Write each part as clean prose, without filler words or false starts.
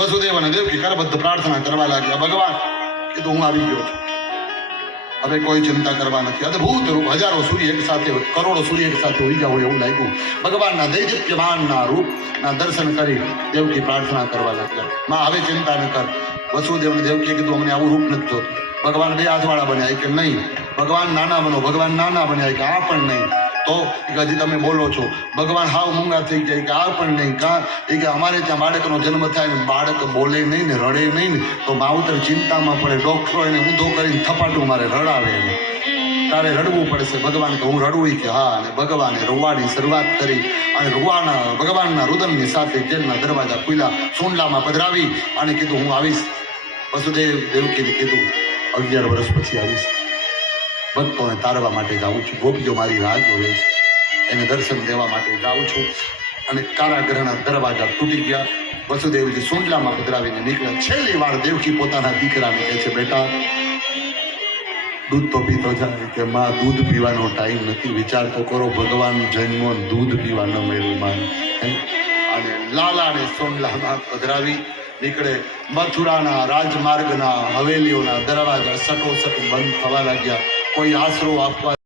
વસુદેવ અને દેવકી કરબદ્ધ પ્રાર્થના કરવા લાગ્યા. ભગવાન કીધું હું આવી ગયો છું, હવે કોઈ ચિંતા કરવા નથી. અદભુત રૂપ, હજારો સૂર્ય એક સાથે, કરોડો સૂર્ય એક સાથે હોઈ ગયા હોય એવું લાગ્યું. ભગવાનના દૈદીપ્યમાનના રૂપના દર્શન કરી દેવકી પ્રાર્થના કરવા લાગ્યા. માં હવે ચિંતા ન કર. વસુદેવ અને દેવકીએ કીધું અમને આવું રૂપ નથી જોતું. ભગવાન બે હાથવાળા બન્યા કે નહીં, ભગવાન નાના બનો. ભગવાન નાના બન્યા કે આ પણ નહીં. તો હજી તમે બોલો છો. ભગવાન હાવ મૂંગા થઈ જાય કે આ પણ નહીં. કાં એ કે અમારે ત્યાં બાળકનો જન્મ થાય ને બાળક બોલે નહીં ને રડે નહીં ને તો માવતર ચિંતામાં પડે. ડોક્ટરો એને ઊંધો કરીને થપાટું મારે રડાવે એને, તારે રડવું પડશે. ભગવાન કે હું રડવું કે હા. અને ભગવાને રડવાની શરૂઆત કરી અને ભગવાનના રુદનની સાથે જેલના દરવાજા ખુલ્લા, સોંડલામાં પધરાવી અને કીધું હું આવીશ. વસુદેવ દેવકીને કીધું 11 વર્ષ પછી આવીશ. ભક્તોને તારવા માટે જાઉં છું. ગોપીઓ મારી રાહ જોવે છે, એને દર્શન દેવા માટે જાઉં છું. અને કારાગૃહના દરવાજા તૂટી ગયા. વસુદેવજી સોંડલામાં પધરાવીને નીકળ્યા. છેલ્લી વાર દેવકી પોતાના દીકરાને કહે છે, બેટા દૂધ તો પીતો જાય. કે માં દૂધ પીવાનો ટાઈમ નથી, વિચાર તો કરો. ભગવાન જન્મો દૂધ પીવા ન મળ્યું માં. અને લાલાને સોંડલામાં પધરાવી નીકળે. મથુરાના રાજમાર્ગના હવેલીઓના દરવાજા સટોસટ બંધ થવા લાગ્યા. કોઈ આશરો આપવા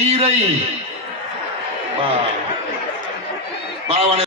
ખીરઈ વાહ વાહ.